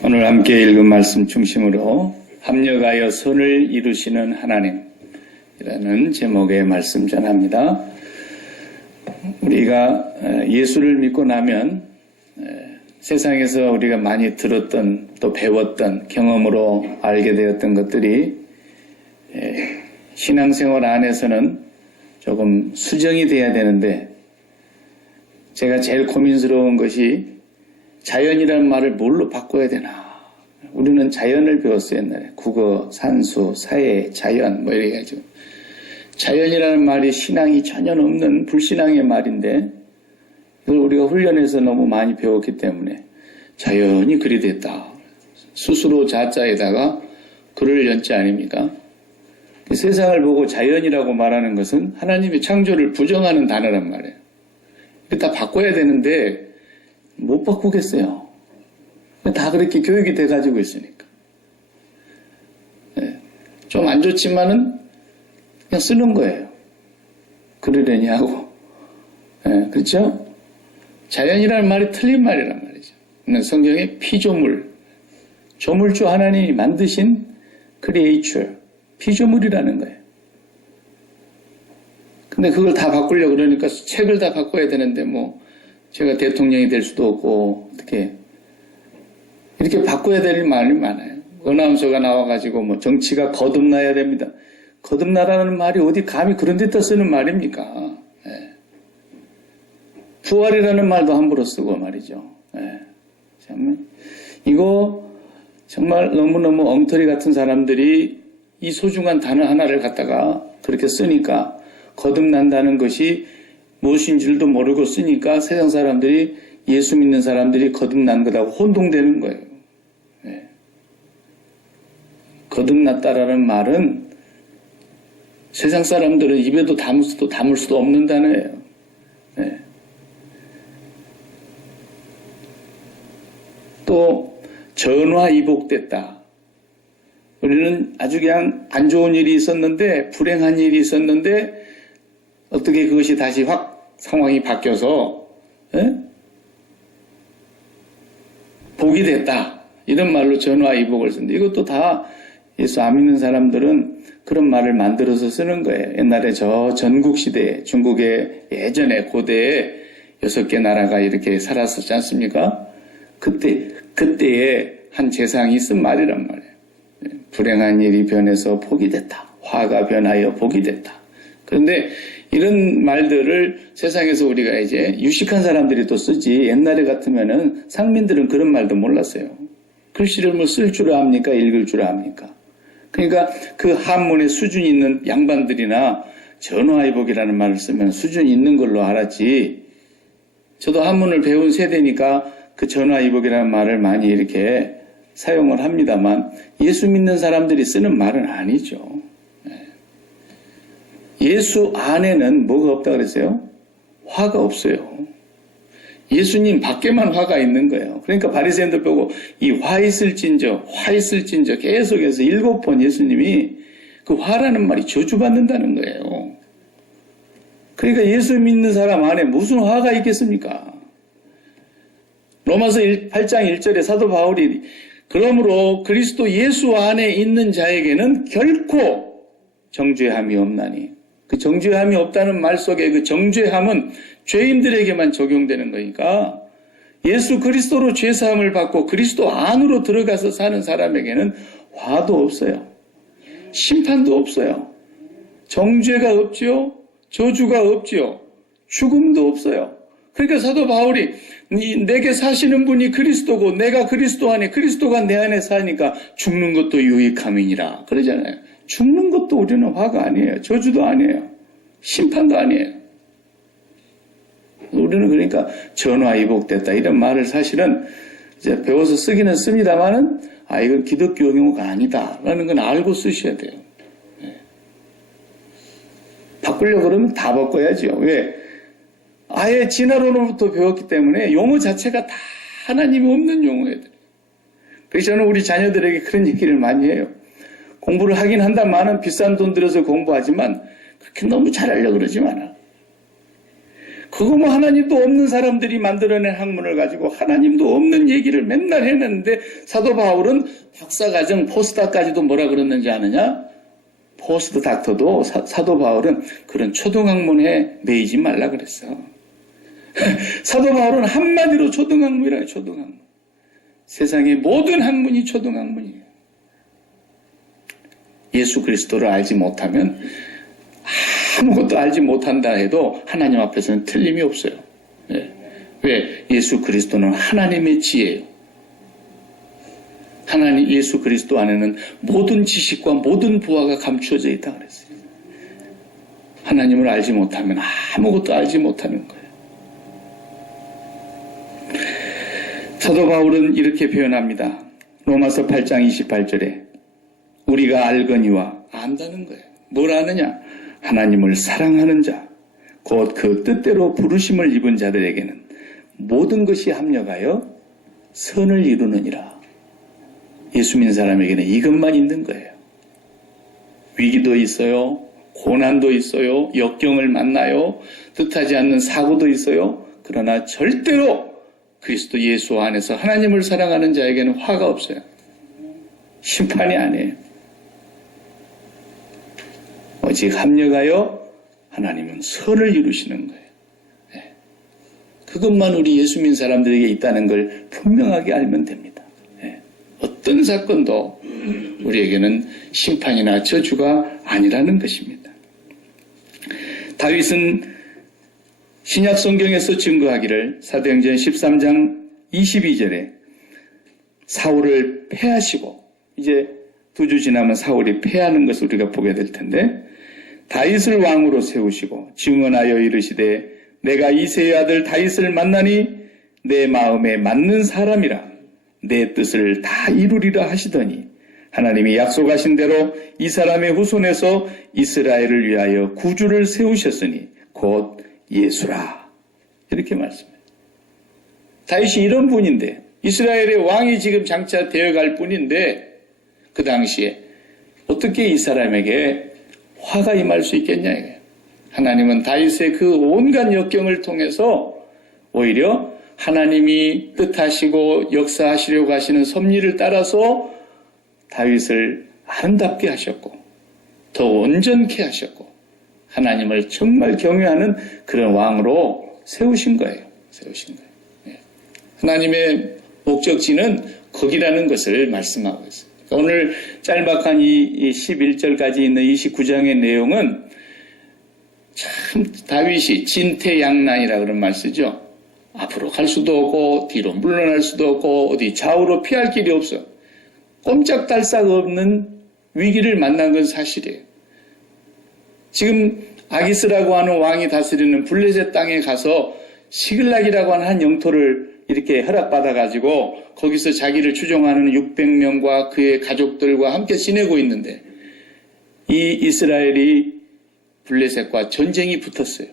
오늘 함께 읽은 말씀 중심으로 합력하여 선을 이루시는 하나님이라는 제목의 말씀 전합니다. 우리가 예수를 믿고 나면 세상에서 우리가 많이 들었던 또 배웠던 경험으로 알게 되었던 것들이 신앙생활 안에서는 조금 수정이 돼야 되는데, 제가 제일 고민스러운 것이 자연이라는 말을 뭘로 바꿔야 되나. 우리는 자연을 배웠어요, 옛날에. 국어, 산수, 사회, 자연 뭐 이래 가지고. 자연이라는 말이 신앙이 전혀 없는 불신앙의 말인데, 이걸 우리가 훈련해서 너무 많이 배웠기 때문에 자연이 그리 됐다. 스스로 자자에다가 글을 연자 아닙니까? 세상을 보고 자연이라고 말하는 것은 하나님의 창조를 부정하는 단어란 말이에요. 다 바꿔야 되는데 못 바꾸겠어요. 다 그렇게 교육이 돼가지고 있으니까. 좀 안 좋지만은 그냥 쓰는 거예요. 그러려니 하고. 그렇죠? 자연이라는 말이 틀린 말이란 말이죠. 성경의 피조물, 조물주 하나님이 만드신 크리에이처, 피조물이라는 거예요. 근데 그걸 다 바꾸려고 그러니까 책을 다 바꿔야 되는데, 제가 대통령이 될 수도 없고, 어떻게, 이렇게 바꿔야 될 말이 많아요. 어나운서가 나와가지고, 정치가 거듭나야 됩니다. 거듭나라는 말이 어디 감히 그런 데다 쓰는 말입니까? 부활이라는 말도 함부로 쓰고 말이죠. 이거 정말 너무너무 엉터리 같은 사람들이 이 소중한 단어 하나를 갖다가 그렇게 쓰니까, 거듭난다는 것이 무엇인 줄도 모르고 쓰니까 세상 사람들이, 예수 믿는 사람들이 거듭난 거라고 혼동되는 거예요. 거듭났다라는 말은 세상 사람들은 입에도 담을 수도 없는 단어예요. 또 전화이복됐다. 우리는 아주 그냥 안 좋은 일이 있었는데, 불행한 일이 있었는데 어떻게 그것이 다시 확 상황이 바뀌어서 복이 됐다. 이런 말로 전화이복을 쓰는데, 이것도 다 예수 안 믿는 사람들은 그런 말을 만들어서 쓰는 거예요. 옛날에 저 전국시대에, 중국의 예전에 고대에 6개 나라가 이렇게 살았었지 않습니까? 그때에 한 재상이 쓴 말이란 말이에요. 불행한 일이 변해서 복이 됐다. 화가 변하여 복이 됐다. 그런데 이런 말들을 세상에서 우리가 이제 유식한 사람들이 또 쓰지, 옛날에 같으면은 상민들은 그런 말도 몰랐어요. 글씨를 쓸 줄 압니까? 읽을 줄 압니까? 그러니까 그 한문에 수준 있는 양반들이나 전화위복이라는 말을 쓰면 수준 있는 걸로 알았지. 저도 한문을 배운 세대니까 그 전화위복이라는 말을 많이 이렇게 사용을 합니다만, 예수 믿는 사람들이 쓰는 말은 아니죠. 예수 안에는 뭐가 없다 그랬어요? 화가 없어요. 예수님 밖에만 화가 있는 거예요. 그러니까 바리새인들 보고 이 화 있을진저 계속해서 7번 예수님이 그 화라는 말이 저주받는다는 거예요. 그러니까 예수 믿는 사람 안에 무슨 화가 있겠습니까? 로마서 8장 1절에 사도 바울이, 그러므로 그리스도 예수 안에 있는 자에게는 결코 정죄함이 없나니. 그 정죄함이 없다는 말 속에 그 정죄함은 죄인들에게만 적용되는 거니까, 예수 그리스도로 죄사함을 받고 그리스도 안으로 들어가서 사는 사람에게는 화도 없어요. 심판도 없어요. 정죄가 없지요. 저주가 없지요. 죽음도 없어요. 그러니까 사도 바울이, 내게 사시는 분이 그리스도고 내가 그리스도 안에, 그리스도가 내 안에 사니까 죽는 것도 유익함이니라 그러잖아요. 죽는 것도 우리는 화가 아니에요. 저주도 아니에요. 심판도 아니에요. 우리는 그러니까 전화위복됐다 이런 말을 사실은 이제 배워서 쓰기는 씁니다만은, 이건 기독교 용어가 아니다라는 건 알고 쓰셔야 돼요. 바꾸려고 그러면 다 바꿔야죠. 왜? 아예 진화론으로부터 배웠기 때문에 용어 자체가 다 하나님이 없는 용어예요. 그래서 저는 우리 자녀들에게 그런 얘기를 많이 해요. 공부를 하긴 한다마는 비싼 돈 들여서 공부하지만 그렇게 너무 잘하려고 그러지 마라. 그거 뭐 하나님도 없는 사람들이 만들어낸 학문을 가지고 하나님도 없는 얘기를 맨날 해냈는데 사도 바울은 박사과정 포스닥까지도 뭐라 그랬는지 아느냐? 포스트 닥터도 사도 바울은 그런 초등학문에 매이지 말라 그랬어. 사도 바울은 한마디로 초등학문이라요. 초등학문. 세상의 모든 학문이 초등학문이에요. 예수 그리스도를 알지 못하면 아무것도 알지 못한다 해도 하나님 앞에서는 틀림이 없어요. 네. 왜? 예수 그리스도는 하나님의 지혜예요. 하나님 예수 그리스도 안에는 모든 지식과 모든 부하가 감추어져 있다 그랬어요. 하나님을 알지 못하면 아무것도 알지 못하는 거예요. 사도 바울은 이렇게 표현합니다. 로마서 8장 28절에 우리가 알거니와 안다는 거예요. 뭘 아느냐? 하나님을 사랑하는 자, 곧 그 뜻대로 부르심을 입은 자들에게는 모든 것이 합력하여 선을 이루느니라. 예수 믿는 사람에게는 이것만 있는 거예요. 위기도 있어요. 고난도 있어요. 역경을 만나요. 뜻하지 않는 사고도 있어요. 그러나 절대로 그리스도 예수 안에서 하나님을 사랑하는 자에게는 화가 없어요. 심판이 아니에요. 오직 합력하여 하나님은 선을 이루시는 거예요. 네. 그것만 우리 예수 믿는 사람들에게 있다는 걸 분명하게 알면 됩니다. 네. 어떤 사건도 우리에게는 심판이나 저주가 아니라는 것입니다. 다윗은 신약 성경에서 증거하기를 사도행전 13장 22절에 사울을 패하시고 이제 2주 지나면 사울이 패하는 것을 우리가 보게 될 텐데 다윗을 왕으로 세우시고 증언하여 이르시되 내가 이새의 아들 다윗을 만나니 내 마음에 맞는 사람이라 내 뜻을 다 이루리라 하시더니 하나님이 약속하신 대로 이 사람의 후손에서 이스라엘을 위하여 구주를 세우셨으니 곧 예수라. 이렇게 말씀해요. 다윗이 이런 분인데 이스라엘의 왕이 지금 장차 되어갈 분인데 그 당시에 어떻게 이 사람에게 화가 임할 수 있겠냐 이거예요. 하나님은 다윗의 그 온갖 역경을 통해서 오히려 하나님이 뜻하시고 역사하시려고 하시는 섭리를 따라서 다윗을 아름답게 하셨고 더 온전케 하셨고 하나님을 정말 경외하는 그런 왕으로 세우신 거예요. 세우신 거예요. 네. 하나님의 목적지는 거기라는 것을 말씀하고 있어요. 오늘 짤막한 이 11절까지 있는 29장의 내용은 참 다윗이 진퇴양난이라 그런 말 쓰죠. 앞으로 갈 수도 없고 뒤로 물러날 수도 없고 어디 좌우로 피할 길이 없어. 꼼짝달싹 없는 위기를 만난 건 사실이에요. 지금 아기스라고 하는 왕이 다스리는 블레셋 땅에 가서 시글락이라고 하는 한 영토를 이렇게 허락받아가지고 거기서 자기를 추종하는 600명과 그의 가족들과 함께 지내고 있는데 이 이스라엘이 블레셋과 전쟁이 붙었어요.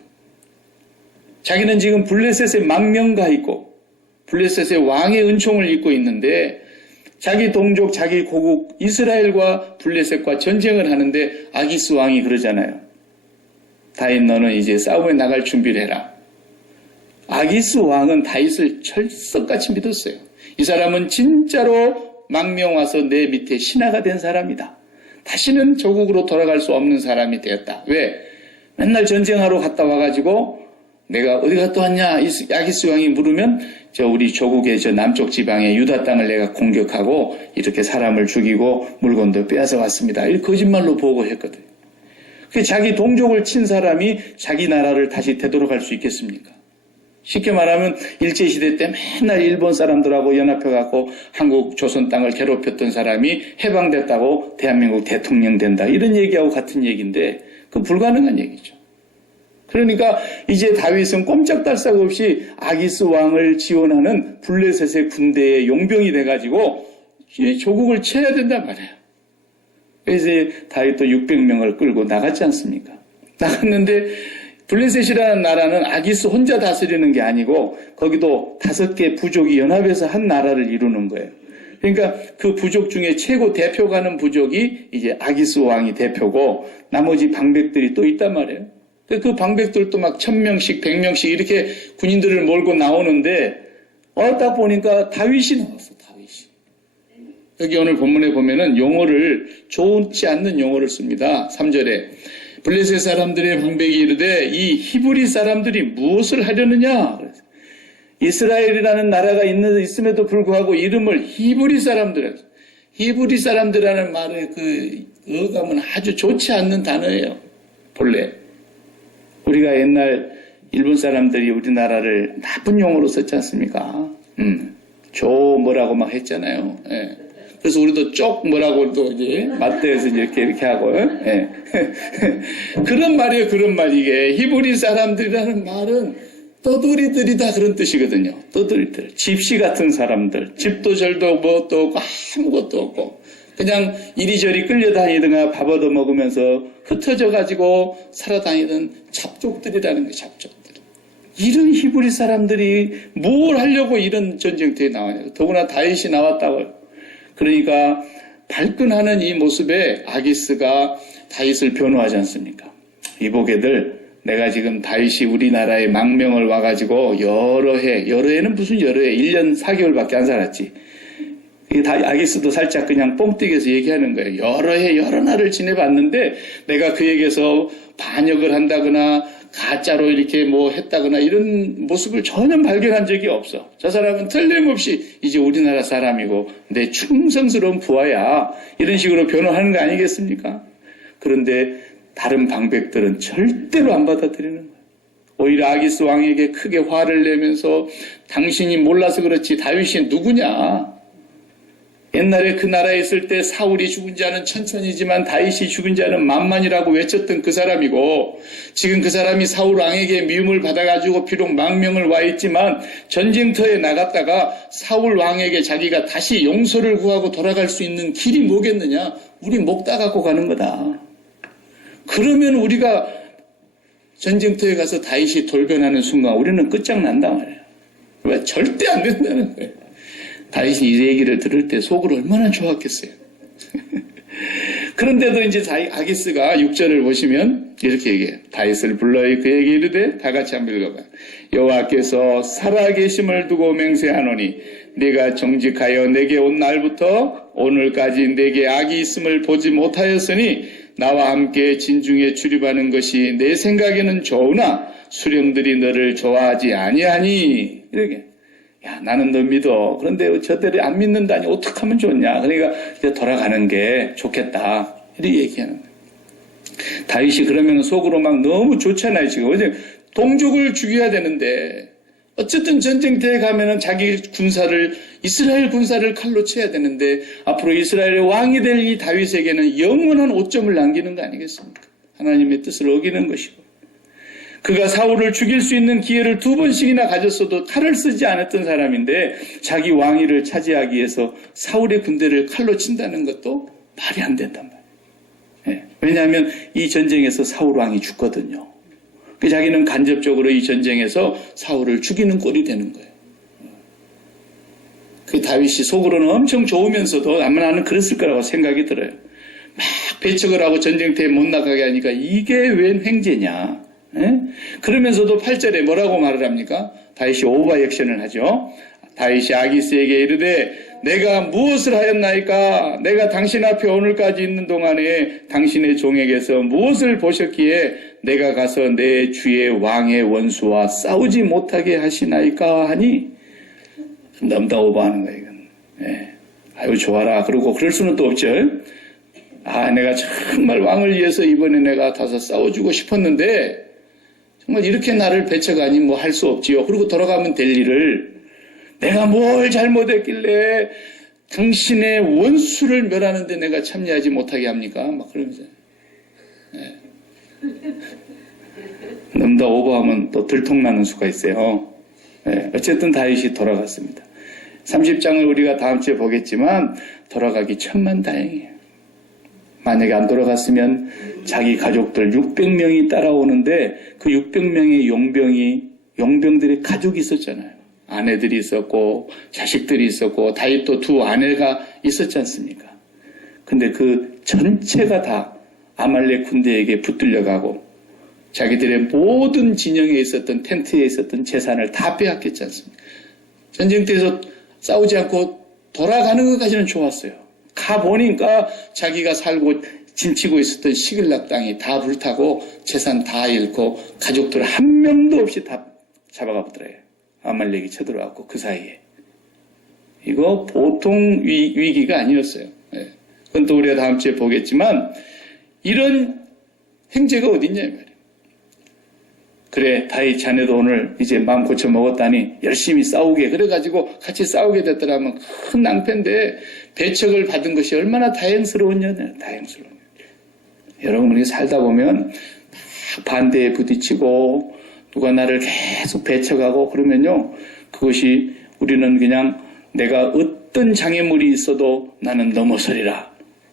자기는 지금 블레셋에 망명가 있고 블레셋의 왕의 은총을 입고 있는데 자기 동족, 자기 고국 이스라엘과 블레셋과 전쟁을 하는데 아기스 왕이 그러잖아요. 다윗 너는 이제 싸움에 나갈 준비를 해라. 아기스 왕은 다윗을 철석같이 믿었어요. 이 사람은 진짜로 망명 와서 내 밑에 신하가 된 사람이다. 다시는 조국으로 돌아갈 수 없는 사람이 되었다. 왜? 맨날 전쟁하러 갔다 와가지고 내가 어디 갔다 왔냐? 아기스 왕이 물으면 저 우리 조국의 저 남쪽 지방의 유다 땅을 내가 공격하고 이렇게 사람을 죽이고 물건도 빼앗아 왔습니다. 이 거짓말로 보고했거든. 자기 동족을 친 사람이 자기 나라를 다시 되돌아갈 수 있겠습니까? 쉽게 말하면 일제시대 때 맨날 일본 사람들하고 연합해갖고 한국 조선 땅을 괴롭혔던 사람이 해방됐다고 대한민국 대통령 된다. 이런 얘기하고 같은 얘기인데 그건 불가능한 얘기죠. 그러니까 이제 다윗은 꼼짝달싹 없이 아기스 왕을 지원하는 블레셋의 군대의 용병이 돼가지고 조국을 쳐야 된단 말이에요. 그래서 다윗도 600명을 끌고 나갔지 않습니까? 나갔는데 블레셋이라는 나라는 아기스 혼자 다스리는 게 아니고 거기도 5개 부족이 연합해서 한 나라를 이루는 거예요. 그러니까 그 부족 중에 최고 대표가는 부족이 이제 아기스 왕이 대표고 나머지 방백들이 또 있단 말이에요. 그 방백들도 막 1000명씩 100명씩 이렇게 군인들을 몰고 나오는데 딱 보니까 다윗이 나왔어. 다윗이. 여기 오늘 본문에 보면은 용어를 좋지 않는 용어를 씁니다. 3절에 블레셋 사람들의 방백이 이르되 이 히브리 사람들이 무엇을 하려느냐. 이스라엘이라는 나라가 있음에도 불구하고 이름을 히브리 사람들, 히브리 사람들이라는 말의 그 어감은 아주 좋지 않는 단어예요. 본래 우리가 옛날 일본 사람들이 우리나라를 나쁜 용어로 썼지 않습니까? 뭐라고 막 했잖아요. 예. 그래서 우리도 쪽 뭐라고 또 이제 맞대어서 이렇게 하고, 예. 그런 말이에요, 그런 말. 이게 히브리 사람들이라는 말은 떠돌이들이 다 그런 뜻이거든요. 떠돌이들. 집시 같은 사람들. 집도 절도 뭣도 없고 아무것도 없고 그냥 이리저리 끌려다니다가 밥 얻어 먹으면서 흩어져 가지고 살아다니던 잡족들이라는 거예요. 잡족들. 이런 히브리 사람들이 뭘 하려고 이런 전쟁터에 나와요. 더구나 다윗이 나왔다고. 그러니까 발끈하는 이 모습에 아기스가 다윗을 변호하지 않습니까? 이보게들, 내가 지금 다윗이 우리나라에 망명을 와가지고 여러 해는 무슨 여러 해, 1년 4개월밖에 안 살았지. 아기스도 살짝 그냥 뻥튀기해서 얘기하는 거예요. 여러 해, 여러 날을 지내봤는데 내가 그에게서 반역을 한다거나 가짜로 이렇게 뭐 했다거나 이런 모습을 전혀 발견한 적이 없어. 저 사람은 틀림없이 이제 우리나라 사람이고 내 충성스러운 부하야. 이런 식으로 변호하는 거 아니겠습니까? 그런데 다른 방백들은 절대로 안 받아들이는 거예요. 오히려 아기스 왕에게 크게 화를 내면서 당신이 몰라서 그렇지 다윗이 누구냐? 옛날에 그 나라에 있을 때 사울이 죽은 자는 천천이지만 다윗이 죽은 자는 만만이라고 외쳤던 그 사람이고 지금 그 사람이 사울 왕에게 미움을 받아가지고 비록 망명을 와 있지만 전쟁터에 나갔다가 사울 왕에게 자기가 다시 용서를 구하고 돌아갈 수 있는 길이 뭐겠느냐? 우리 목 따갖고 가는 거다. 그러면 우리가 전쟁터에 가서 다윗이 돌변하는 순간 우리는 끝장난단 말이에요. 왜? 절대 안 된다는 거예요. 다윗이 이 얘기를 들을 때 속으로 얼마나 좋았겠어요. 그런데도 이제 아기스가 6절을 보시면 이렇게 얘기해요. 다윗을 불러 그에게 이르되 다 같이 한번 읽어봐요. 여호와께서 살아계심을 두고 맹세하노니 네가 정직하여 내게 온 날부터 오늘까지 내게 악이 있음을 보지 못하였으니 나와 함께 진중에 출입하는 것이 내 생각에는 좋으나 수령들이 너를 좋아하지 아니하니 이렇게. 야, 나는 너 믿어. 그런데 저들이 안 믿는다니 어떻게 하면 좋냐. 그러니까 이제 돌아가는 게 좋겠다. 이렇게 얘기하는 거예요. 다윗이 그러면 속으로 막 너무 좋잖아요. 지금 어제 동족을 죽여야 되는데 어쨌든 전쟁터에 가면은 자기 군사를 이스라엘 군사를 칼로 쳐야 되는데 앞으로 이스라엘의 왕이 될 이 다윗에게는 영원한 오점을 남기는 거 아니겠습니까? 하나님의 뜻을 어기는 것이고. 그가 사울을 죽일 수 있는 기회를 2번씩이나 가졌어도 칼을 쓰지 않았던 사람인데 자기 왕위를 차지하기 위해서 사울의 군대를 칼로 친다는 것도 말이 안 된단 말이에요. 왜냐하면 이 전쟁에서 사울 왕이 죽거든요. 자기는 간접적으로 이 전쟁에서 사울을 죽이는 꼴이 되는 거예요. 그 다윗이 속으로는 엄청 좋으면서도 아마 나는 그랬을 거라고 생각이 들어요. 막 배척을 하고 전쟁터에 못 나가게 하니까 이게 웬 횡재냐. 그러면서도 8절에 뭐라고 말을 합니까? 다윗이 오버액션을 하죠. 다윗이 아기스에게 이르되 내가 무엇을 하였나이까? 내가 당신 앞에 오늘까지 있는 동안에 당신의 종에게서 무엇을 보셨기에 내가 가서 내 주의 왕의 원수와 싸우지 못하게 하시나이까 하니 너무나 오버하는 거예요. 이건. 아유 좋아라. 그러고 그럴 수는 또 없죠. 내가 정말 왕을 위해서 이번에 내가 가서 싸워주고 싶었는데 정말 이렇게 나를 배척하니 뭐 할 수 없지요. 그리고 돌아가면 될 일을 내가 뭘 잘못했길래 당신의 원수를 멸하는데 내가 참여하지 못하게 합니까? 막 그러면서. 너무 더 오버하면 또 들통나는 수가 있어요. 어쨌든 다윗이 돌아갔습니다. 30장을 우리가 다음 주에 보겠지만 돌아가기 천만다행이에요. 만약에 안 돌아갔으면 자기 가족들 600명이 따라오는데 그 600명의 용병들의 가족이 있었잖아요. 아내들이 있었고 자식들이 있었고 다윗도 2 아내가 있었지 않습니까? 근데 그 전체가 다 아말렉 군대에게 붙들려가고 자기들의 모든 진영에 있었던 텐트에 있었던 재산을 다 빼앗겼지 않습니까? 전쟁터에서 싸우지 않고 돌아가는 것까지는 좋았어요. 가보니까 자기가 살고 짐치고 있었던 시글락 땅이 다 불타고 재산 다 잃고 가족들 한 명도 없이 다 잡아가 보더래요. 아말렉이 쳐들어왔고 그 사이에. 이거 보통 위기가 아니었어요. 예. 그건 또 우리가 다음 주에 보겠지만 이런 행제가 어딨냐 이 말이에요. 그래 다윗 자네도 오늘 이제 마음 고쳐 먹었다니 열심히 싸우게 그래가지고 같이 싸우게 됐더라면 큰 낭패인데 배척을 받은 것이 얼마나 다행스러운 일이냐. 다행스러운 일. 여러분 우리 살다 보면 반대에 부딪히고 누가 나를 계속 배척하고 그러면요 그것이 우리는 그냥 내가 어떤 장애물이 있어도 나는 넘어서리라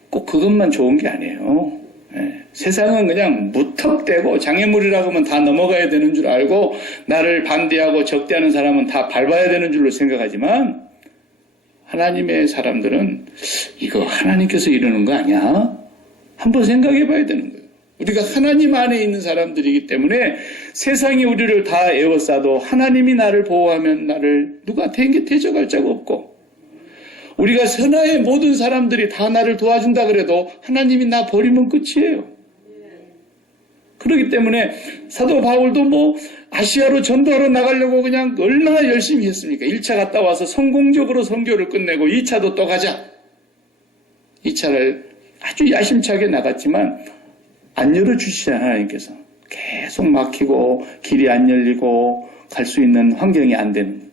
꼭 그것만 좋은 게 아니에요. 예. 세상은 그냥 무턱대고 장애물이라고 하면 다 넘어가야 되는 줄 알고 나를 반대하고 적대하는 사람은 다 밟아야 되는 줄로 생각하지만 하나님의 사람들은 이거 하나님께서 이러는 거 아니야? 한번 생각해 봐야 되는 거예요. 우리가 하나님 안에 있는 사람들이기 때문에 세상이 우리를 다 에워싸도 하나님이 나를 보호하면 나를 누가 대적할 자가 없고 우리가 선하의 모든 사람들이 다 나를 도와준다 그래도 하나님이 나 버리면 끝이에요. 그렇기 때문에 사도 바울도 뭐 아시아로 전도하러 나가려고 그냥 얼마나 열심히 했습니까? 1차 갔다 와서 성공적으로 선교를 끝내고 2차도 또 가자. 2차를 아주 야심차게 나갔지만 안 열어주시잖아요. 하나님께서. 계속 막히고 길이 안 열리고 갈 수 있는 환경이 안 되는.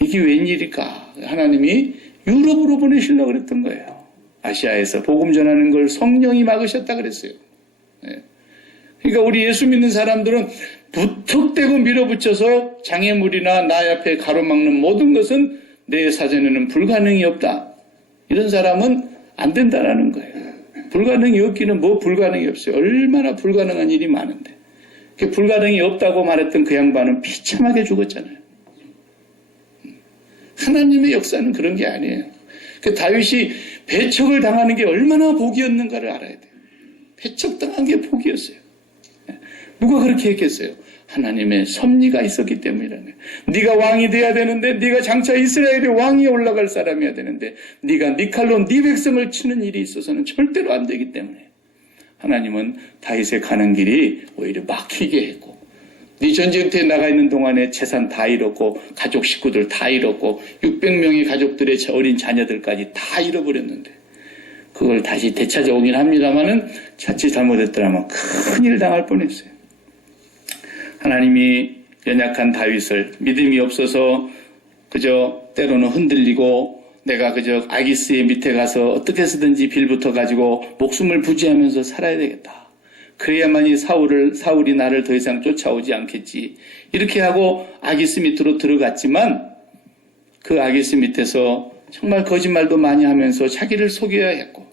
이게 웬일일까? 하나님이 유럽으로 보내시려고 그랬던 거예요. 아시아에서 복음 전하는 걸 성령이 막으셨다 그랬어요. 그러니까 우리 예수 믿는 사람들은 무턱대고 밀어붙여서 장애물이나 나 앞에 가로막는 모든 것은 내 사전에는 불가능이 없다. 이런 사람은 안 된다라는 거예요. 불가능이 없기는 뭐 불가능이 없어요. 얼마나 불가능한 일이 많은데. 그 불가능이 없다고 말했던 그 양반은 비참하게 죽었잖아요. 하나님의 역사는 그런 게 아니에요. 그 다윗이 배척을 당하는 게 얼마나 복이었는가를 알아야 돼요. 배척당한 게 복이었어요. 누가 그렇게 했겠어요? 하나님의 섭리가 있었기 때문이라는 거예요. 네가 왕이 돼야 되는데 네가 장차 이스라엘의 왕이 올라갈 사람이어야 되는데 네가 네 칼로 네 백성을 치는 일이 있어서는 절대로 안 되기 때문에 하나님은 다윗의 가는 길이 오히려 막히게 했고 네 전쟁터에 나가 있는 동안에 재산 다 잃었고 가족 식구들 다 잃었고 600명의 가족들의 어린 자녀들까지 다 잃어버렸는데 그걸 다시 되찾아오긴 합니다만은 자칫 잘못했더라면 큰일 당할 뻔했어요. 하나님이 연약한 다윗을 믿음이 없어서 그저 때로는 흔들리고 내가 그저 아기스의 밑에 가서 어떻게 해서든지 빌붙어 가지고 목숨을 부지하면서 살아야 되겠다. 그래야만이 사울이 나를 더 이상 쫓아오지 않겠지. 이렇게 하고 아기스 밑으로 들어갔지만 그 아기스 밑에서 정말 거짓말도 많이 하면서 자기를 속여야 했고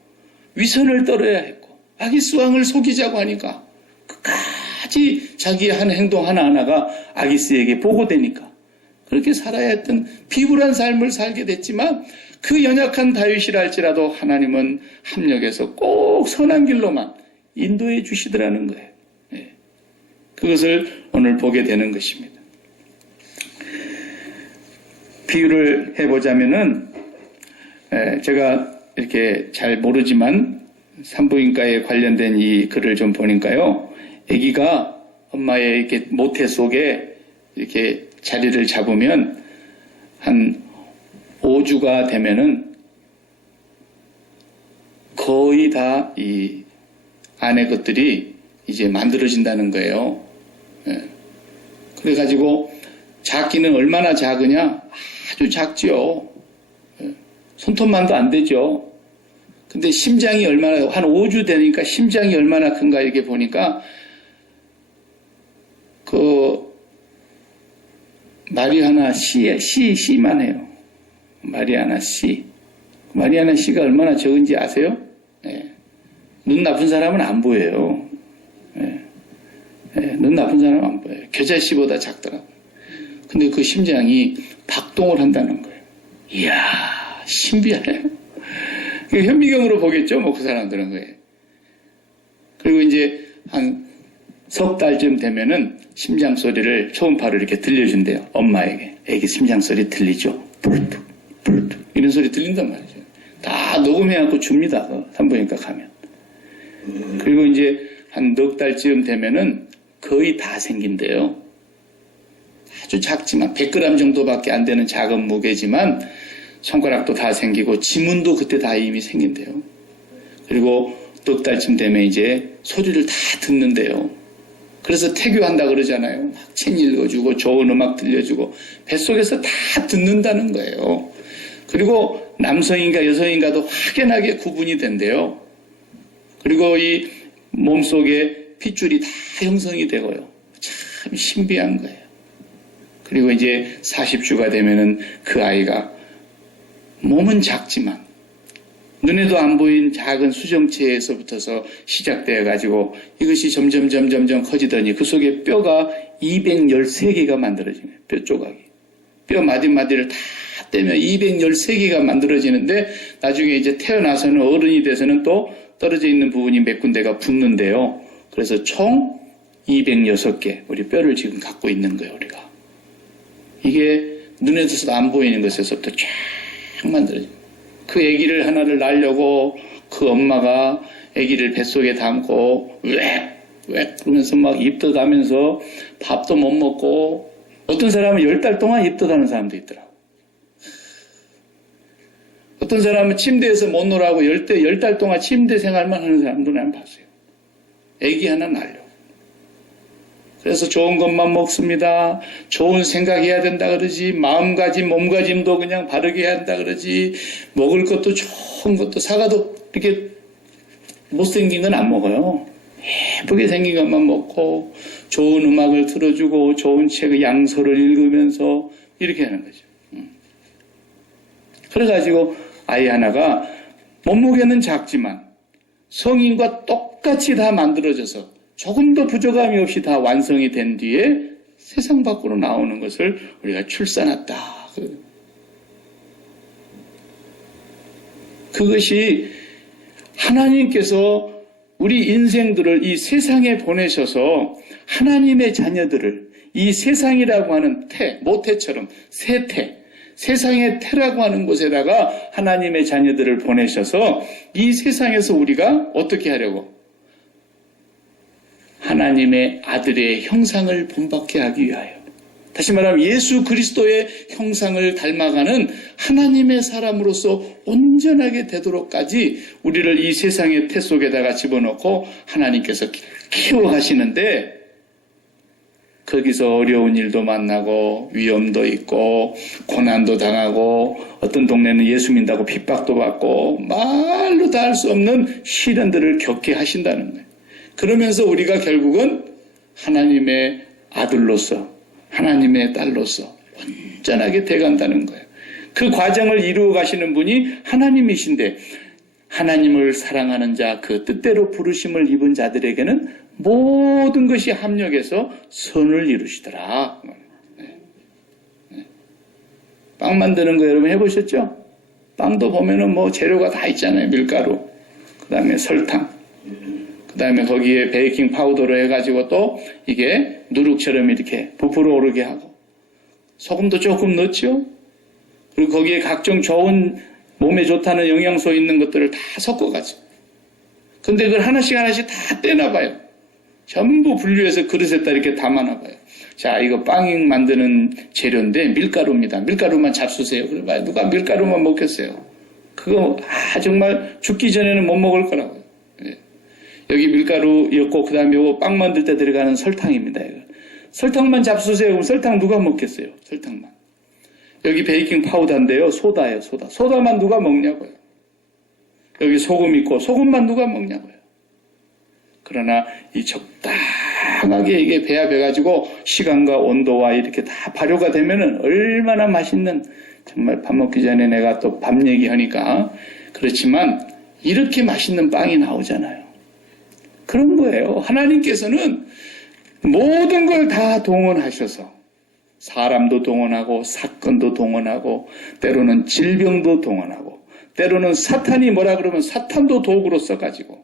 위선을 떨어야 했고 아기스 왕을 속이자고 하니까 끝까지 자기의 한 행동 하나하나가 아기스에게 보고되니까 그렇게 살아야 했던 비굴한 삶을 살게 됐지만 그 연약한 다윗이라 할지라도 하나님은 합력해서 꼭 선한 길로만 인도해 주시더라는 거예요. 예. 그것을 오늘 보게 되는 것입니다. 비유를 해보자면은 제가 이렇게 잘 모르지만 산부인과에 관련된 이 글을 좀 보니까요. 아기가 엄마의 이렇게 모태 속에 이렇게 자리를 잡으면 한 5주가 되면은 거의 다 이 안에 것들이 이제 만들어진다는 거예요. 예. 그래가지고 작기는 얼마나 작으냐? 아주 작지요. 예. 손톱만도 안 되죠. 근데 심장이 얼마나, 한 5주 되니까 심장이 얼마나 큰가 이렇게 보니까 마리아나 씨만 해요. 마리아나 씨. 마리아나 씨가 얼마나 적은지 아세요? 예. 눈 나쁜 사람은 안 보여요. 예. 예. 눈 나쁜 사람은 안 보여요. 겨자씨보다 작더라고요. 근데 그 심장이 박동을 한다는 거예요. 이야, 신비하네요. 현미경으로 보겠죠, 뭐 그 사람들은 거예요. 그리고 이제 한 석 달쯤 되면은 심장 소리를 초음파로 이렇게 들려준대요. 엄마에게. 애기 심장 소리 들리죠? 푸르뚝, 푸르뚝. 이런 소리 들린단 말이죠. 다 녹음해갖고 줍니다. 산부인과 가면. 그리고 이제 한 넉 달쯤 되면은 거의 다 생긴대요. 아주 작지만 100g 정도밖에 안 되는 작은 무게지만 손가락도 다 생기고 지문도 그때 다 이미 생긴대요. 그리고 넉 달쯤 되면 이제 소리를 다 듣는데요. 그래서 태교한다 그러잖아요. 막 책 읽어주고 좋은 음악 들려주고 뱃속에서 다 듣는다는 거예요. 그리고 남성인가 여성인가도 확연하게 구분이 된대요. 그리고 이 몸속에 핏줄이 다 형성이 되고요. 참 신비한 거예요. 그리고 이제 40주가 되면은 그 아이가 몸은 작지만 눈에도 안 보인 작은 수정체에서부터서 시작되어 가지고 이것이 점점 커지더니 그 속에 뼈가 213개가 만들어지는 거예요. 뼈 조각이. 뼈 마디마디를 다 떼면 213개가 만들어지는데 나중에 이제 태어나서는 어른이 돼서는 또 떨어져 있는 부분이 몇 군데가 붙는데요. 그래서 총 206개 우리 뼈를 지금 갖고 있는 거예요. 우리가. 이게 눈에서도 안 보이는 것에서부터 쫙 만들어져요. 그 아기를 하나를 낳으려고 그 엄마가 아기를 뱃속에 담고 왜 그러면서 막 입덧하면서 밥도 못 먹고 어떤 사람은 10달 동안 입덧하는 사람도 있더라고. 어떤 사람은 침대에서 못 놀아고 10달 동안 침대 생활만 하는 사람도 난 봤어요. 아기 하나 낳으려고. 그래서 좋은 것만 먹습니다. 좋은 생각해야 된다 그러지. 마음가짐, 몸가짐도 그냥 바르게 해야 한다 그러지. 먹을 것도 좋은 것도 사과도 이렇게 못생긴 건 안 먹어요. 예쁘게 생긴 것만 먹고 좋은 음악을 틀어주고 좋은 책의 양서를 읽으면서 이렇게 하는 거죠. 그래가지고 아이 하나가 몸무게는 작지만 성인과 똑같이 다 만들어져서 조금도 부족함이 없이 다 완성이 된 뒤에 세상 밖으로 나오는 것을 우리가 출산했다. 그것이 하나님께서 우리 인생들을 이 세상에 보내셔서 하나님의 자녀들을 이 세상이라고 하는 모태처럼 세상의 태라고 하는 곳에다가 하나님의 자녀들을 보내셔서 이 세상에서 우리가 어떻게 하려고? 하나님의 아들의 형상을 본받게 하기 위하여. 다시 말하면 예수 그리스도의 형상을 닮아가는 하나님의 사람으로서 온전하게 되도록까지 우리를 이 세상의 태 속에다가 집어넣고 하나님께서 키워가시는데 거기서 어려운 일도 만나고 위험도 있고 고난도 당하고 어떤 동네는 예수 믿는다고 핍박도 받고 말로 다 할 수 없는 시련들을 겪게 하신다는 거예요. 그러면서 우리가 결국은 하나님의 아들로서 하나님의 딸로서 온전하게 돼간다는 거예요. 그 과정을 이루어 가시는 분이 하나님이신데 하나님을 사랑하는 자, 그 뜻대로 부르심을 입은 자들에게는 모든 것이 합력해서 선을 이루시더라. 빵 만드는 거 여러분 해보셨죠? 빵도 보면은 뭐 재료가 다 있잖아요. 밀가루, 그 다음에 설탕, 그 다음에 거기에 베이킹 파우더로 해가지고 또 이게 누룩처럼 이렇게 부풀어 오르게 하고 소금도 조금 넣죠. 그리고 거기에 각종 좋은 몸에 좋다는 영양소 있는 것들을 다 섞어가지고. 근데 그걸 하나씩 다 떼나봐요. 전부 분류해서 그릇에다 이렇게 담아놔봐요. 자, 이거 빵 만드는 재료인데 밀가루입니다. 밀가루만 잡수세요. 그래, 누가 밀가루만 먹겠어요? 그거 정말 죽기 전에는 못 먹을 거라고요. 여기 밀가루였고 그 다음에 이거 빵 만들 때 들어가는 설탕입니다. 이거. 설탕만 잡수세요. 그럼 설탕 누가 먹겠어요? 설탕만. 여기 베이킹 파우더인데요. 소다예요. 소다만 누가 먹냐고요. 여기 소금 있고 소금만 누가 먹냐고요. 그러나 이 적당하게 이게 배합해가지고 시간과 온도와 이렇게 다 발효가 되면은 얼마나 맛있는, 정말 밥 먹기 전에 내가 또 밥 얘기하니까 그렇지만 이렇게 맛있는 빵이 나오잖아요. 그런 거예요. 하나님께서는 모든 걸 다 동원하셔서 사람도 동원하고 사건도 동원하고 때로는 질병도 동원하고 때로는 사탄이 뭐라 그러면 사탄도 도구로 써가지고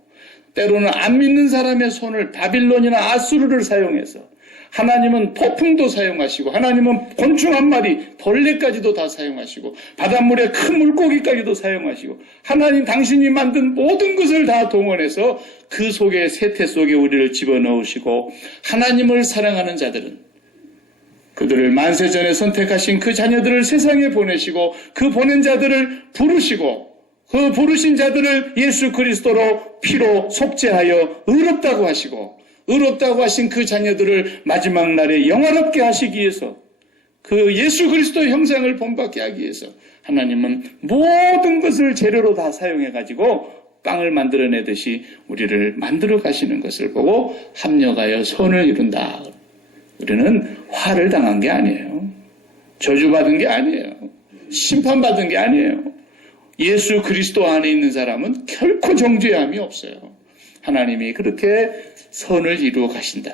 때로는 안 믿는 사람의 손을 바빌론이나 아수르를 사용해서 하나님은 폭풍도 사용하시고 하나님은 곤충 한 마리, 벌레까지도 다 사용하시고 바닷물에 큰 물고기까지도 사용하시고 하나님 당신이 만든 모든 것을 다 동원해서 그 속에 세태 속에 우리를 집어넣으시고 하나님을 사랑하는 자들은 그들을 만세전에 선택하신 그 자녀들을 세상에 보내시고 그 보낸 자들을 부르시고 그 부르신 자들을 예수 그리스도로 피로 속죄하여 의롭다고 하시고 의롭다고 하신 그 자녀들을 마지막 날에 영화롭게 하시기 위해서 그 예수 그리스도의 형상을 본받게 하기 위해서 하나님은 모든 것을 재료로 다 사용해가지고 빵을 만들어내듯이 우리를 만들어 가시는 것을 보고 합력하여 선을 이룬다. 우리는 화를 당한 게 아니에요. 저주받은 게 아니에요. 심판받은 게 아니에요. 예수 그리스도 안에 있는 사람은 결코 정죄함이 없어요. 하나님이 그렇게 선을 이루어 가신다.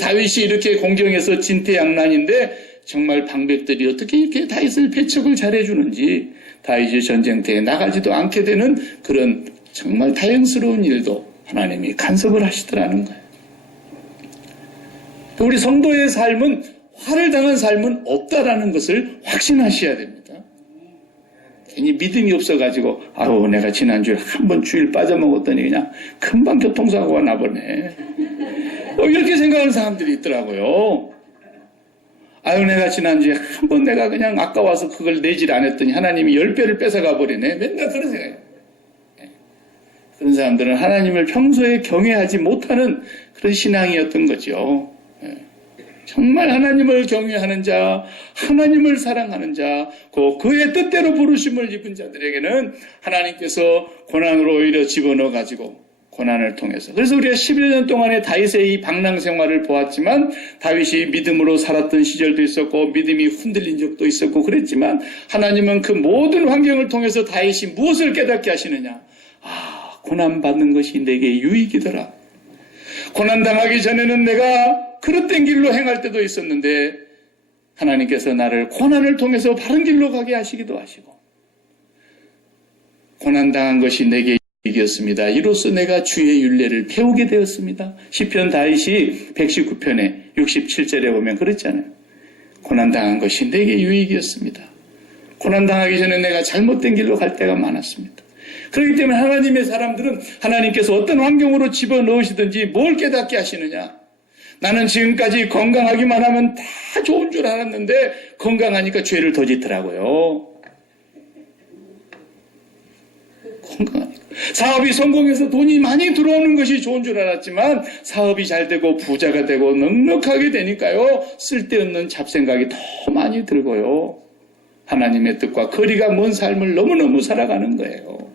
다윗이 이렇게 공경에서 진퇴양난인데 정말 방백들이 어떻게 이렇게 다윗을 배척을 잘해주는지 다윗이 전쟁터에 나가지도 않게 되는 그런 정말 다행스러운 일도 하나님이 간섭을 하시더라는 거예요. 우리 성도의 삶은 화를 당한 삶은 없다라는 것을 확신하셔야 됩니다. 괜히 믿음이 없어가지고 아우 내가 지난주에 한 번 주일 빠져먹었더니 그냥 금방 교통사고가 나버네. 이렇게 생각하는 사람들이 있더라고요. 아유 내가 지난주에 한 번 내가 그냥 아까워서 그걸 내질 안 했더니 하나님이 10배를 뺏어가 버리네. 맨날 그런 생각이에요. 그런 사람들은 하나님을 평소에 경외하지 못하는 그런 신앙이었던 거죠. 정말 하나님을 경외하는 자, 하나님을 사랑하는 자, 그의 뜻대로 부르심을 입은 자들에게는 하나님께서 고난으로 오히려 집어넣어가지고 고난을 통해서. 그래서 우리가 11년 동안의 다윗의 이 방랑 생활을 보았지만 다윗이 믿음으로 살았던 시절도 있었고 믿음이 흔들린 적도 있었고 그랬지만 하나님은 그 모든 환경을 통해서 다윗이 무엇을 깨닫게 하시느냐. 고난받는 것이 내게 유익이더라. 고난당하기 전에는 내가 그릇된 길로 행할 때도 있었는데 하나님께서 나를 고난을 통해서 바른 길로 가게 하시기도 하시고 고난당한 것이 내게 이겼습니다. 이로써 내가 주의 율례를 배우게 되었습니다. 시편 다윗이 119편에 67절에 보면 그랬잖아요. 고난당한 것이 내게 유익이었습니다. 고난당하기 전에 내가 잘못된 길로 갈 때가 많았습니다. 그렇기 때문에 하나님의 사람들은 하나님께서 어떤 환경으로 집어넣으시든지 뭘 깨닫게 하시느냐. 나는 지금까지 건강하기만 하면 다 좋은 줄 알았는데 건강하니까 죄를 더 짓더라고요. 건강하니까. 사업이 성공해서 돈이 많이 들어오는 것이 좋은 줄 알았지만 사업이 잘 되고 부자가 되고 넉넉하게 되니까요. 쓸데없는 잡생각이 더 많이 들고요. 하나님의 뜻과 거리가 먼 삶을 너무너무 살아가는 거예요.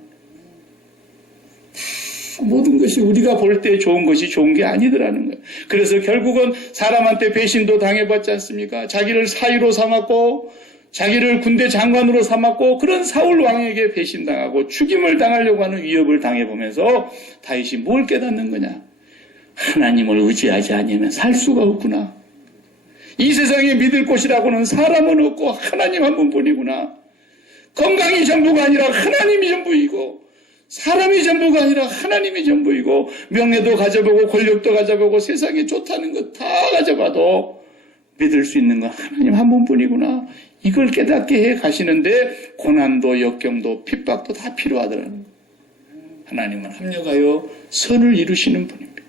모든 것이 우리가 볼 때 좋은 것이 좋은 게 아니더라는 거예요. 그래서 결국은 사람한테 배신도 당해봤지 않습니까? 자기를 사위로 삼았고 자기를 군대 장관으로 삼았고 그런 사울 왕에게 배신당하고 죽임을 당하려고 하는 위협을 당해보면서 다윗이 뭘 깨닫는 거냐? 하나님을 의지하지 않으면 살 수가 없구나. 이 세상에 믿을 곳이라고는 사람은 없고 하나님 한 분뿐이구나. 건강이 전부가 아니라 하나님이 전부이고 사람이 전부가 아니라 하나님이 전부이고 명예도 가져보고 권력도 가져보고 세상에 좋다는 것 다 가져봐도 믿을 수 있는 건 하나님 한 분뿐이구나. 이걸 깨닫게 해 가시는데 고난도 역경도 핍박도 다 필요하더라는 거예요. 하나님은 합력하여 선을 이루시는 분입니다.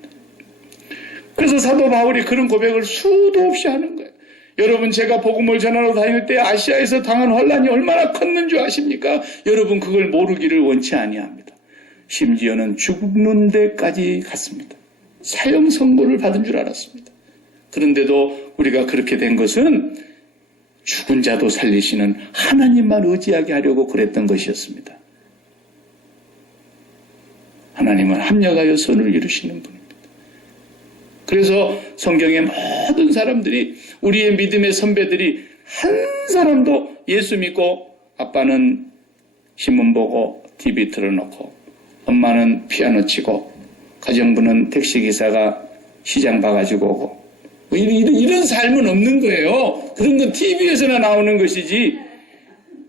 그래서 사도 바울이 그런 고백을 수도 없이 하는 거예요. 여러분 제가 복음을 전하러 다닐 때 아시아에서 당한 환란이 얼마나 컸는 줄 아십니까? 여러분 그걸 모르기를 원치 아니합니다. 심지어는 죽는 데까지 갔습니다. 사형 선고를 받은 줄 알았습니다. 그런데도 우리가 그렇게 된 것은 죽은 자도 살리시는 하나님만 의지하게 하려고 그랬던 것이었습니다. 하나님은 합력하여 선을 이루시는 분입니다. 그래서 성경의 모든 사람들이 우리의 믿음의 선배들이 한 사람도 예수 믿고 아빠는 신문 보고 TV 틀어놓고 엄마는 피아노 치고 가정부는 택시기사가 시장 봐가지고 오고 이런 삶은 없는 거예요. 그런 건 TV에서나 나오는 것이지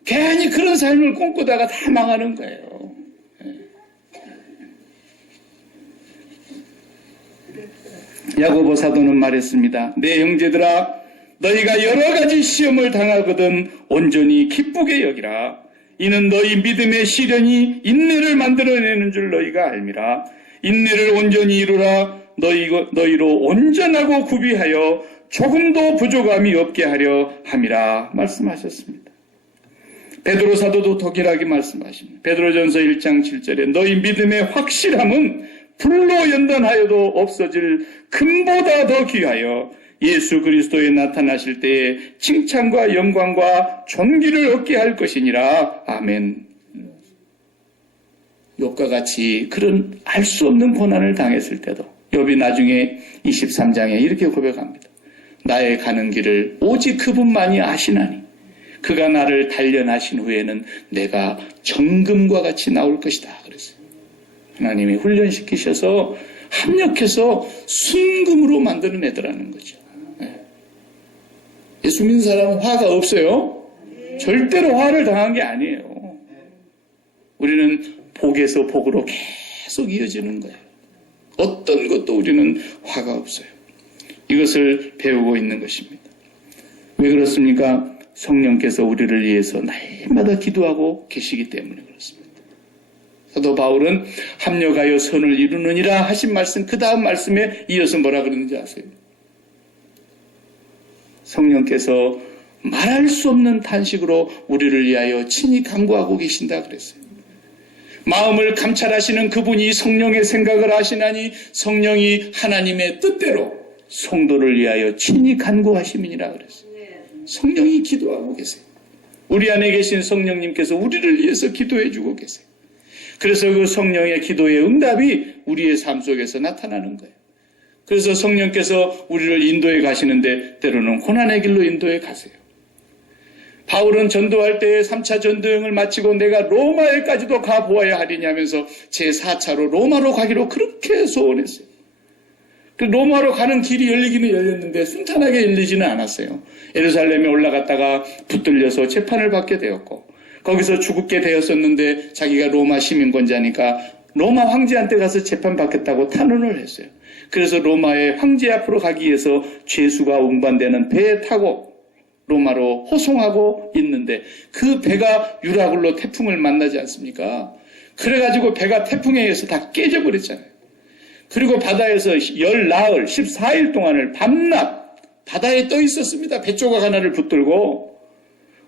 괜히 그런 삶을 꿈꾸다가 다 망하는 거예요. 야고보 사도는 말했습니다. 내 형제들아, 너희가 여러 가지 시험을 당하거든 온전히 기쁘게 여기라. 이는 너희 믿음의 시련이 인내를 만들어내는 줄 너희가 알미라. 인내를 온전히 이루라. 너희로 온전하고 구비하여 조금도 부족함이 없게 하려 함이라 말씀하셨습니다. 베드로 사도도 동일하게 말씀하십니다. 베드로전서 1장 7절에 너희 믿음의 확실함은 불로 연단하여도 없어질 금보다 더 귀하여 예수 그리스도에 나타나실 때에 칭찬과 영광과 존귀를 얻게 할 것이니라. 아멘. 욥과 같이 그런 알 수 없는 고난을 당했을 때도 욥이 나중에 23장에 이렇게 고백합니다. 나의 가는 길을 오직 그분만이 아시나니 그가 나를 단련하신 후에는 내가 정금과 같이 나올 것이다. 그랬어요. 하나님이 훈련시키셔서 합력해서 순금으로 만들어내더라는 거죠. 예수 믿는 사람은 화가 없어요? 절대로 화를 당한 게 아니에요. 우리는 복에서 복으로 계속 이어지는 거예요. 어떤 것도 우리는 화가 없어요. 이것을 배우고 있는 것입니다. 왜 그렇습니까? 성령께서 우리를 위해서 날마다 기도하고 계시기 때문에 그렇습니다. 사도 바울은 합력하여 선을 이루느니라 하신 말씀, 그 다음 말씀에 이어서 뭐라 그러는지 아세요? 성령께서 말할 수 없는 탄식으로 우리를 위하여 친히 간구하고 계신다 그랬어요. 마음을 감찰하시는 그분이 성령의 생각을 하시나니 성령이 하나님의 뜻대로 성도를 위하여 친히 간구하심이니라 그랬어요. 성령이 기도하고 계세요. 우리 안에 계신 성령님께서 우리를 위해서 기도해 주고 계세요. 그래서 그 성령의 기도의 응답이 우리의 삶 속에서 나타나는 거예요. 그래서 성령께서 우리를 인도해 가시는데 때로는 고난의 길로 인도해 가세요. 바울은 전도할 때 3차 전도여행을 마치고 내가 로마에까지도 가보아야 하리냐 하면서 제4차로 로마로 가기로 그렇게 소원했어요. 그 로마로 가는 길이 열리기는 열렸는데 순탄하게 열리지는 않았어요. 예루살렘에 올라갔다가 붙들려서 재판을 받게 되었고 거기서 죽게 되었었는데 자기가 로마 시민권자니까 로마 황제한테 가서 재판받겠다고 탄원을 했어요. 그래서 로마의 황제 앞으로 가기 위해서 죄수가 운반되는 배에 타고 로마로 호송하고 있는데 그 배가 유라굴로 태풍을 만나지 않습니까? 그래가지고 배가 태풍에 의해서 다 깨져버렸잖아요. 그리고 바다에서 열 나흘 14일 동안을 밤낮 바다에 떠 있었습니다. 배 조각 하나를 붙들고.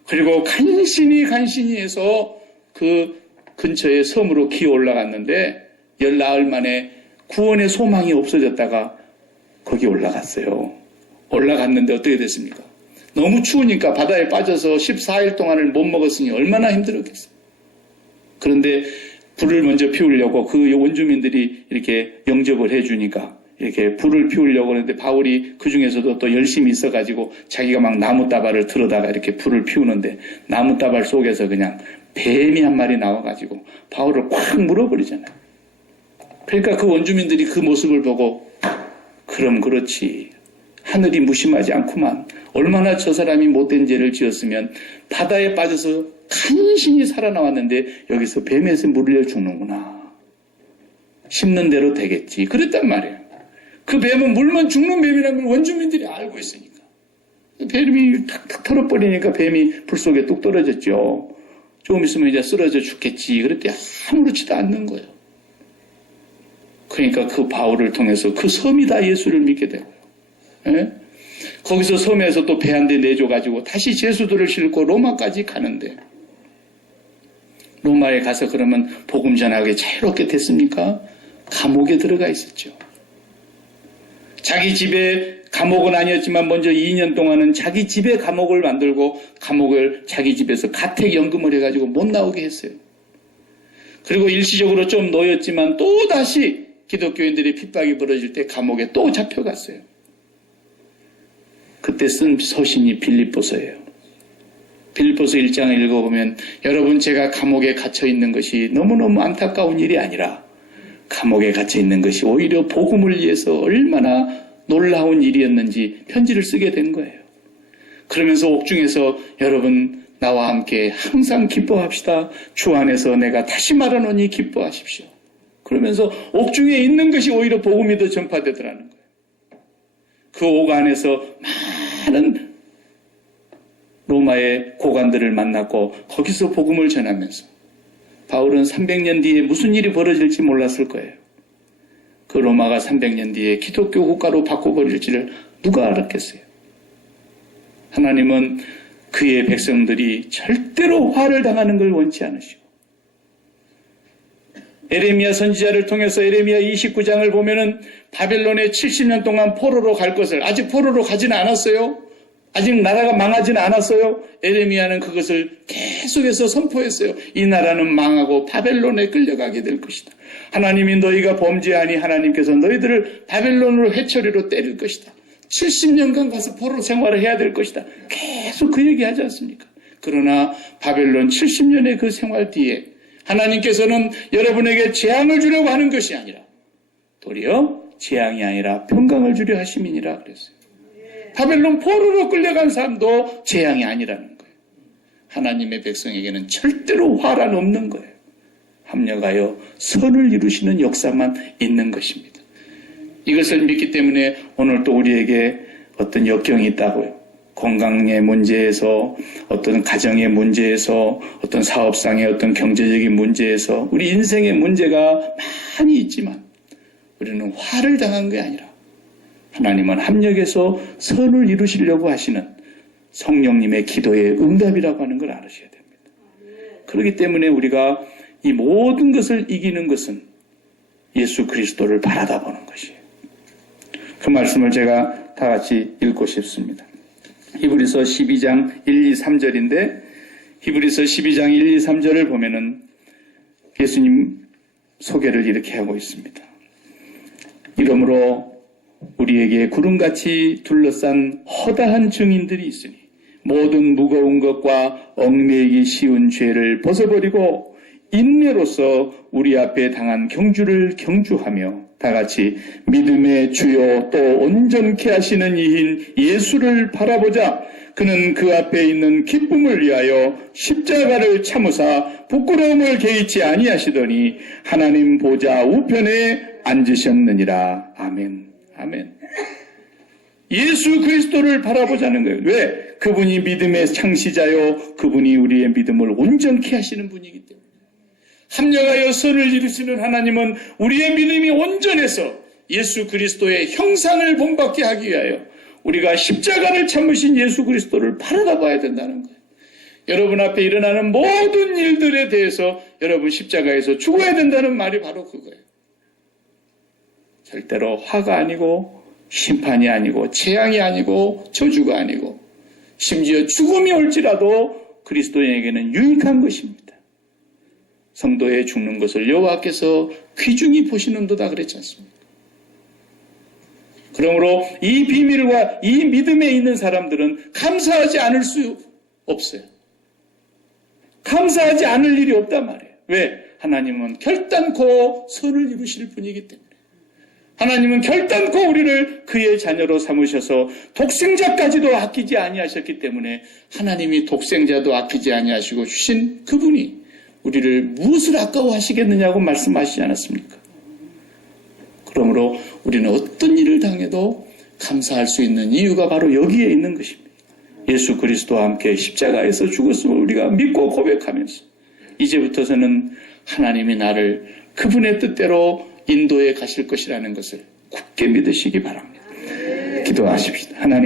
그리고 간신히 해서 그 근처의 섬으로 기어 올라갔는데 열 나흘 만에 구원의 소망이 없어졌다가 거기 올라갔어요. 올라갔는데 어떻게 됐습니까? 너무 추우니까 바다에 빠져서 14일 동안을 못 먹었으니 얼마나 힘들었겠어요. 그런데 불을 먼저 피우려고 그 원주민들이 이렇게 영접을 해주니까 이렇게 불을 피우려고 하는데 바울이 그 중에서도 또 열심히 있어가지고 자기가 막 나무다발을 들어다가 이렇게 불을 피우는데 나무다발 속에서 그냥 뱀이 한 마리 나와가지고 바울을 꽉 물어버리잖아요. 그러니까 그 원주민들이 그 모습을 보고 그럼 그렇지. 하늘이 무심하지 않구만. 얼마나 저 사람이 못된 죄를 지었으면 바다에 빠져서 간신히 살아나왔는데 여기서 뱀에서 물려 죽는구나. 심는 대로 되겠지. 그랬단 말이에요. 그 뱀은 물면 죽는 뱀이라는 걸 원주민들이 알고 있으니까. 뱀이 탁탁 털어버리니까 뱀이 불 속에 뚝 떨어졌죠. 조금 있으면 이제 쓰러져 죽겠지. 그랬더니 아무렇지도 않는 거예요. 그러니까 그 바울을 통해서 그 섬이 다 예수를 믿게 되고요. 예? 거기서 섬에서 또 배 한 대 내줘가지고 다시 제수들을 싣고 로마까지 가는데 로마에 가서 그러면 복음 전하게 자유롭게 됐습니까? 감옥에 들어가 있었죠. 자기 집에 감옥은 아니었지만 먼저 2년 동안은 자기 집에 감옥을 만들고 감옥을 자기 집에서 가택연금을 해가지고 못 나오게 했어요. 그리고 일시적으로 좀 놓였지만 또 다시 기독교인들의 핍박이 벌어질 때 감옥에 또 잡혀갔어요. 그때 쓴 서신이 빌립보서예요. 빌립보서 1장을 읽어보면 여러분 제가 감옥에 갇혀 있는 것이 너무너무 안타까운 일이 아니라 감옥에 갇혀 있는 것이 오히려 복음을 위해서 얼마나 놀라운 일이었는지 편지를 쓰게 된 거예요. 그러면서 옥중에서 여러분 나와 함께 항상 기뻐합시다. 주 안에서 내가 다시 말하노니 기뻐하십시오. 그러면서 옥중에 있는 것이 오히려 복음이 더 전파되더라는 거예요. 그 옥 안에서 많은 로마의 고관들을 만났고 거기서 복음을 전하면서 바울은 300년 뒤에 무슨 일이 벌어질지 몰랐을 거예요. 그 로마가 300년 뒤에 기독교 국가로 바꿔버릴지를 누가 알았겠어요. 하나님은 그의 백성들이 절대로 화를 당하는 걸 원치 않으시고, 에레미야 선지자를 통해서 에레미야 29장을 보면은 바벨론에 70년 동안 포로로 갈 것을, 아직 포로로 가지는 않았어요. 아직 나라가 망하지는 않았어요. 에레미야는 그것을 계속해서 선포했어요. 이 나라는 망하고 바벨론에 끌려가게 될 것이다. 하나님이 너희가 범죄하니 하나님께서 너희들을 바벨론으로 회초리로 때릴 것이다. 70년간 가서 포로 생활을 해야 될 것이다. 계속 그 얘기하지 않습니까? 그러나 바벨론 70년의 그 생활 뒤에 하나님께서는 여러분에게 재앙을 주려고 하는 것이 아니라 도리어 재앙이 아니라 평강을 주려 하심이니라 그랬어요. 바벨론 포로로 끌려간 사람도 재앙이 아니라는 거예요. 하나님의 백성에게는 절대로 화란 없는 거예요. 합력하여 선을 이루시는 역사만 있는 것입니다. 이것을 믿기 때문에 오늘 또 우리에게 어떤 역경이 있다고요. 건강의 문제에서, 어떤 가정의 문제에서, 어떤 사업상의 어떤 경제적인 문제에서 우리 인생의 문제가 많이 있지만 우리는 화를 당한 게 아니라 하나님은 합력해서 선을 이루시려고 하시는 성령님의 기도의 응답이라고 하는 걸 알으셔야 됩니다. 그렇기 때문에 우리가 이 모든 것을 이기는 것은 예수 그리스도를 바라다 보는 것이에요. 그 말씀을 제가 다 같이 읽고 싶습니다. 히브리서 12장 1, 2, 3절인데 히브리서 12장 1, 2, 3절을 보면은 예수님 소개를 이렇게 하고 있습니다. 이러므로 우리에게 구름같이 둘러싼 허다한 증인들이 있으니 모든 무거운 것과 얽매이기 쉬운 죄를 벗어버리고 인내로서 우리 앞에 당한 경주를 경주하며 다같이 믿음의 주요 또 온전케 하시는 이인 예수를 바라보자. 그는 그 앞에 있는 기쁨을 위하여 십자가를 참으사 부끄러움을 개의치 아니하시더니 하나님 보좌 우편에 앉으셨느니라. 아멘. 아멘. 예수 그리스도를 바라보자는 거예요. 왜? 그분이 믿음의 창시자요, 그분이 우리의 믿음을 온전케 하시는 분이기 때문에. 합력하여 선을 이루시는 하나님은 우리의 믿음이 온전해서 예수 그리스도의 형상을 본받게 하기 위하여 우리가 십자가를 참으신 예수 그리스도를 바라다 봐야 된다는 거예요. 여러분 앞에 일어나는 모든 일들에 대해서 여러분 십자가에서 죽어야 된다는 말이 바로 그거예요. 절대로 화가 아니고 심판이 아니고 재앙이 아니고 저주가 아니고 심지어 죽음이 올지라도 그리스도인에게는 유익한 것입니다. 성도의 죽는 것을 여호와께서 귀중히 보시는도다 그랬지 않습니까? 그러므로 이 비밀과 이 믿음에 있는 사람들은 감사하지 않을 수 없어요. 감사하지 않을 일이 없단 말이에요. 왜? 하나님은 결단코 선을 이루실 분이기 때문에. 하나님은 결단코 우리를 그의 자녀로 삼으셔서 독생자까지도 아끼지 아니하셨기 때문에 하나님이 독생자도 아끼지 아니하시고 주신 그분이 우리를 무엇을 아까워하시겠느냐고 말씀하시지 않았습니까? 그러므로 우리는 어떤 일을 당해도 감사할 수 있는 이유가 바로 여기에 있는 것입니다. 예수 그리스도와 함께 십자가에서 죽었음을 우리가 믿고 고백하면서 이제부터서는 하나님이 나를 그분의 뜻대로 인도해 가실 것이라는 것을 굳게 믿으시기 바랍니다. 기도하십시다. 하나님.